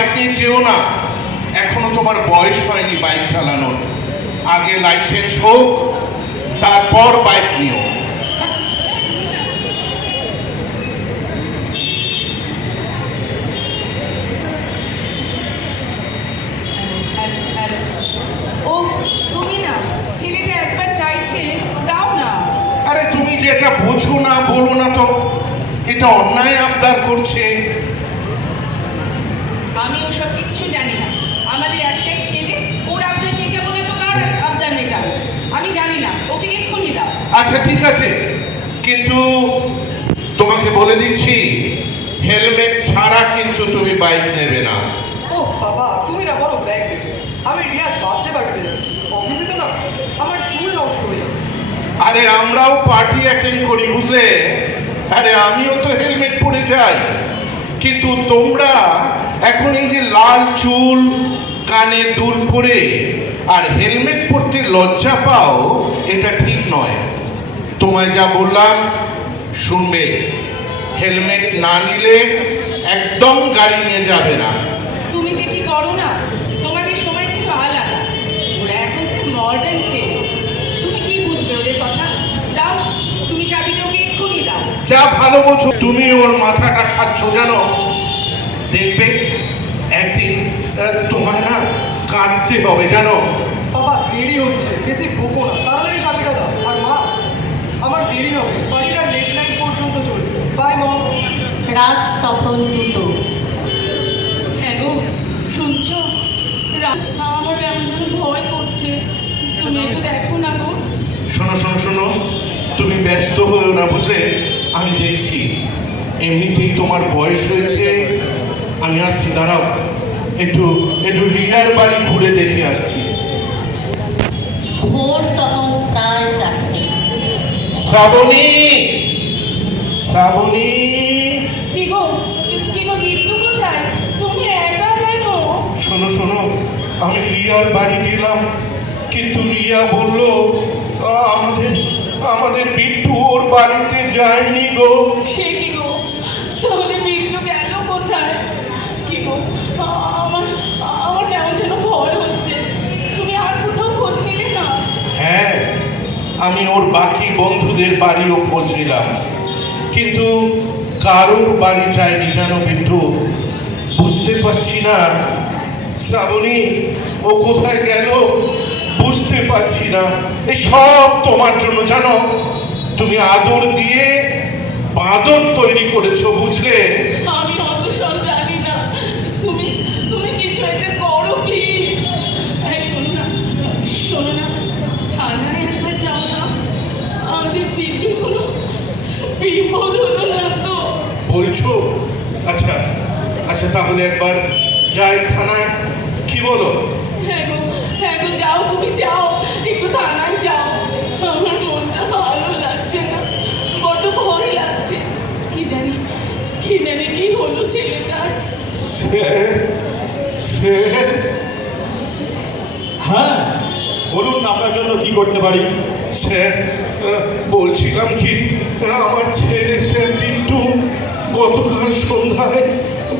Bike নিয়ে যেও না, এখনো তোমার বয়স হয়নি বাইক চালানোর। আগে লাইসেন্স হোক, তারপর বাইক নিও। ও তুমি না, ছেলেটা একবার চাইছে, দাও না। আরে তুমি যে এটা বোঝো না, বলো না তো, এটা অন্যায় আবদার করছে। আমি ওসব কিচ্ছু জানি না। আমাদের একটাই ছেলে, ওর আবদার মেটাবো না তো কার আবদার মেটাবো? আমি জানি না, ওকে এক্ষুনি দাও। আচ্ছা ঠিক আছে, কিন্তু তোমাকে বলে দিচ্ছি, হেলমেট ছাড়া কিন্তু তুমি বাইক নেবে না। ও বাবা, তুমি না বড় ব্যাগ দেবে। আমি রিয়ার বার্থডে পার্টিতে যাচ্ছি, অফিসে তো না আমার চুল নষ্ট হয়ে যাবে। আরে আমরাও পার্টি অ্যাটেন্ড করি, বুঝলে? আরে আমিও তো হেলমেট পরে যাই, কিন্তু তোমরা এখন এই যে লাল চুল, কানে দুল পরে আর হেলমেট পরতে লজ্জা পাও, এটা ঠিক নয়। তোমায় যা বললাম শুনবে, হেলমেট না নিলে একদম গাড়ি নিয়ে যাবে না। তুমি যে কি করো না, তোমাদের সময় ছিল আলাদা, ওরা এখন খুব মডার্ন ছেলে। তুমি কি বুঝবে ওদের কথা? দাও, তুমি চাবিটা ওকে এক্ষুনি দাও। যা ভালো বোঝো, তুমি ওর মাথাটা খাচ্ছ জানো। দেখবে একদিন তোমায় না কাঁদতে হবে জানো। বাবা দেরি হচ্ছে, বেশি ভোগো না, তাড়াতাড়ি চাবিটা দাও। আর মা, আমার দেরি হবে, পার্টিটা লেট নাইট পর্যন্ত চলবে। বাই মম। রাত তখন 2টো। হ্যাঁ গো, শুনছো? আমার কেমন যেন ভয় করছে, তুমি একটু দেখো না গো। শোনো শোনো শোনো, তুমি ব্যস্ত হয়েও না, বুঝলে? আমি দেখছি, এমনিতেই তোমার বয়স হয়েছে। আমি আসছি, দাঁড়াও, একটু একটু রিয়ার বাড়ি ঘুরে দেখে আসছি। ভোর তখন প্রায় 4টে। শ্রাবণী, শ্রাবণী, কি গো, কি গো, বিদ্যু কোথায়? তুমি একা কেন? শোনো শোনো, আমি রিয়ার বাড়ি গেলাম, কিন্তু রিয়া বলল আমাদের আমাদের বিট্টু ওর বাড়িতে যায়নি গো। সে কি গো, তাহলে বিদ্যু গেল কোথায়? কি গো, আমার আমার কেমন যেন ভয় হচ্ছে। তুমি আর কোথাও খোঁজ নিলে না? হ্যাঁ, আমি ওর বাকি বন্ধুদের বাড়িও খোঁজ নিলাম, কিন্তু কারোর বাড়ি যায়নি জানো বিট্টু। বুঝতে পারছি না শ্রাবণী, ও কোথায় গেল বুঝতে পারছি না। এই সব তোমার জন্য জানো। তুমি আদর দিয়ে বাদর তৈরি করেছো, বুঝলে? আমি অত সব জানি না। তুমি তুমি কিছু একটা করো প্লিজ। শোনো না, শোনো না, থানায় একবার যাও না, আমাদের বিদ্যুৎ কোনো বিপদ হলো না তো? বলছো? আচ্ছা আচ্ছা, তাহলে একবার যাই থানায়, কি বলো? হ্যাঁ গো, যাও, তুমি যাও, একটু থানায় যাও। আমার মনটা ভালো লাগছে না, বড্ড ভয় লাগছে। কি জানি কি হলো ছেলেটার। স্যার, স্যার, হ্যাঁ বলুন, আপনার জন্য কি করতে পারি? স্যার, বলছিলাম কি, আমার ছেলে স্যার বিট্টু গতকাল সন্ধ্যায়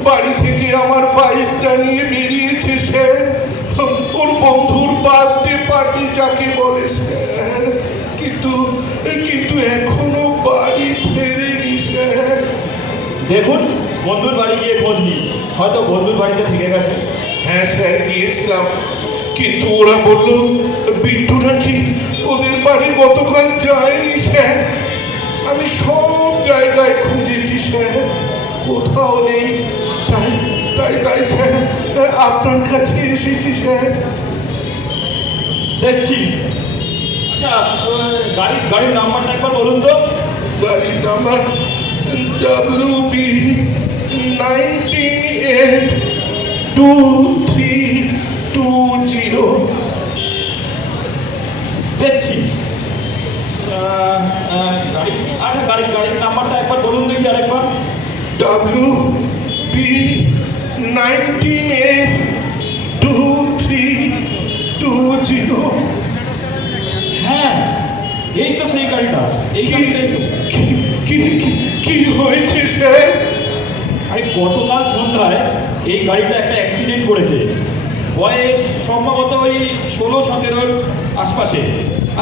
বাড়ি থেকে আমার বাইকটা নিয়ে বেরিয়েছে স্যার। ওর বন্ধুর বার্থডে পার্টি যাকে বলে স্যার, কিন্তু কিন্তু এখনো বাড়ি ফেরেনি স্যার। দেখুন, বন্ধুর বাড়ি গিয়ে খোঁজ নিই, হয়তো বন্ধুর বাড়িতে থেকে গেছে। হ্যাঁ স্যার, গিয়েছিলাম, কিন্তু ওরা বললো বিট্টু নাকি ওদের বাড়ি গতকাল যায়নি স্যার। আমি সব জায়গায় খুঁজেছি স্যার, কোথাও নেই। তাই তাই তাই স্যার আপনার কাছে এসেছি স্যার। দেখছি। আচ্ছা, গাড়ির নাম্বারটা একবার বলুন তো। গাড়ির নাম্বার WB19823220। দেখছি। আচ্ছা, গাড়ির নাম্বারটা একবার বলুন দেখি আরেকবার। WB19F2320। হ্যাঁ, এই তো সেই গাড়িটা, এই গাড়িটাই তো। কি হয়েছে স্যার? আরে গতকাল সন্ধ্যায় এই গাড়িটা একটা অ্যাক্সিডেন্ট করেছে। বয়স সম্ভবত ওই 16-17 আশপাশে।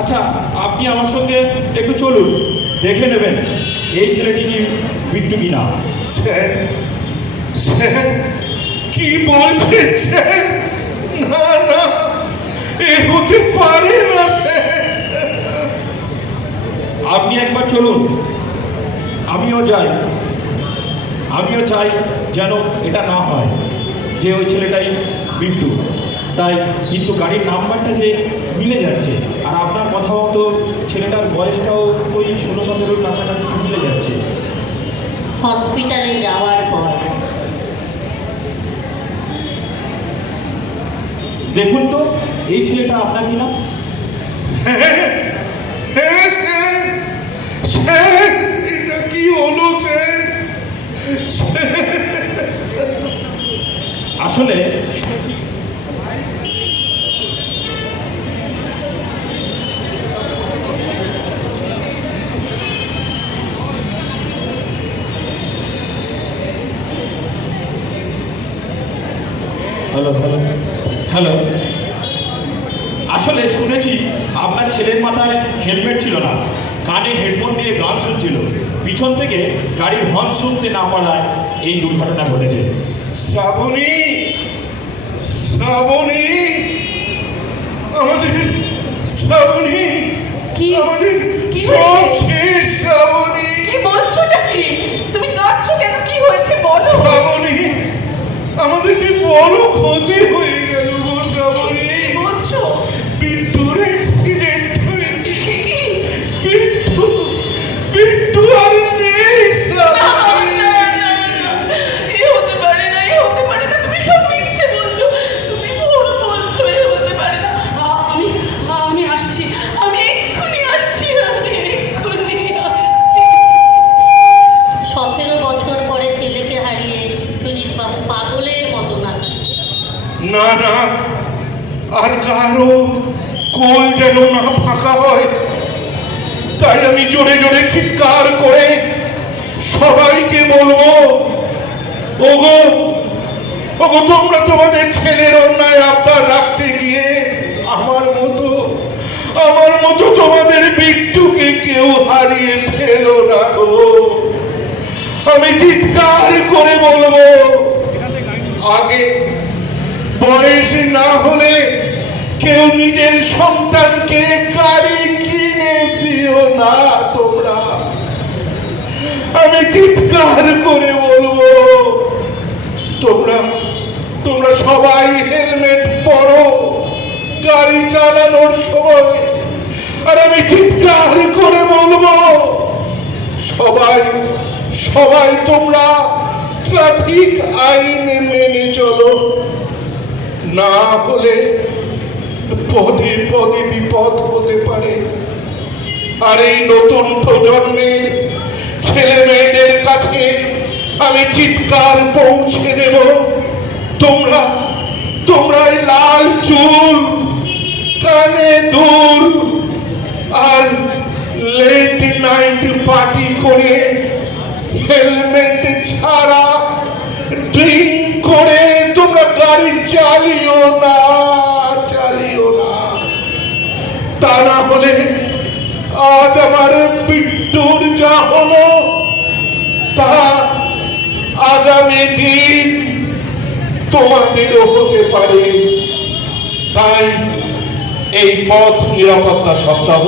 আচ্ছা, আপনি আমার সঙ্গে একটু চলুন, দেখে নেবেন এই ছেলেটি কি বিট্টু কিনা। স্যার, স্যার, কি বলছেন স্যার? না না, এ হতে পারে না স্যার। আপনি একবার চলুন, আমিও যাই। আমিও চাই যেন এটা না হয় যে ওই ছেলেটাই বিট্টু। তাই কিন্তু গাড়ির নাম্বারটা যে মিলে যাচ্ছে, আর আপনার কথা মতো ছেলেটার বয়সটাও ওই 16-17 কাছাকাছি মিলে যাচ্ছে। হসপিটালে যাওয়ার পর দেখুন তো এই ছেলেটা আপনার কিনা। হ্যাঁ স্যার, স্যার, এটা কি হলো স্যার? আসলে শুনেছি হ্যালো হ্যালো হ্যালো আসলে শুনেছি আপনার ছেলের মাথায় হেলমেট ছিল না, কানে হেডফোন দিয়ে গান শুনছিল। পিছন থেকে গাড়ির হর্ন শুনতে না পারায় এই দুর্ঘটনা ঘটেছে। শ্রাবণী, শ্রাবণী, আমাদের শ্রাবণী, কি? আমাদের কি সব হয়েছে? শেষ শ্রাবণী। কি বলছোটা কি? তুমি কাঁদছো কেন? কি হয়েছে বলো? শ্রাবণী, আমাদের যে বড় ক্ষতি হয়ে গেল গো শ্রাবণী। কি বলছো? বিট্টুর অ্যাক্সিডেন্ট হয়েছে। সে কি? বিট্টু, বিট্টু আর নেই না, শ্রাবণী। না, না, না। এ হতে পারে না, এ হতে পারে না। তুমি সব মিথ্যে বলছো। তুমি ভুল বলছো, এ হতে পারে না। আমি আসছি। আমি এক্ষুনি আসছি। আমি এক্ষুনি আসছি। 17 বছর পরে ছেলেকে হারিয়ে সুজিত বাবু পাগলের মতো নাকাল। না না, আর কারো কোল যেন না ফাঁকা হয়, তাই আমি জোরে জোরে চিৎকার করে সবাইকে বলবো, ওগো, ওগো, তোমরা তোমাদের ছেলের অন্যায় আবদার রাখতে গিয়ে আমার মতো তোমাদের বিট্টুকে কেউ হারিয়ে ফেলো না গো। আমি চিৎকার করে বলবো, আগে বয়স না হলে কেউ নিজের সন্তানকে গাড়ি কিনে দিও না তোমরা। আমি চিৎকার করে বলবো, তোমরা সবাই হেলমেট পরো গাড়ি চালানোর সময়। আর আমি চিৎকার করে বলবো, সবাই তোমরা ট্রাফিক আইন মেনে চলো, না হলে পদে পদে বিপদ হতে পারে। আর এই নতুন প্রজন্মের ছেলে মেয়েদের কাছে আমি চিৎকার পৌঁছে দেব, তোমরা এই লাল চুল, কানে দুল আর লেট নাইট পার্টি করে হেলমেট ছাড়া ড্রিঙ্ক করে তোমরা গাড়ি চালিও না। তা না হলে আজ আমার বিট্টুর যা হলো তা আগামী দিন তোমাদেরও হতে পারে। তাই এই পথ নিরাপত্তা সপ্তাহ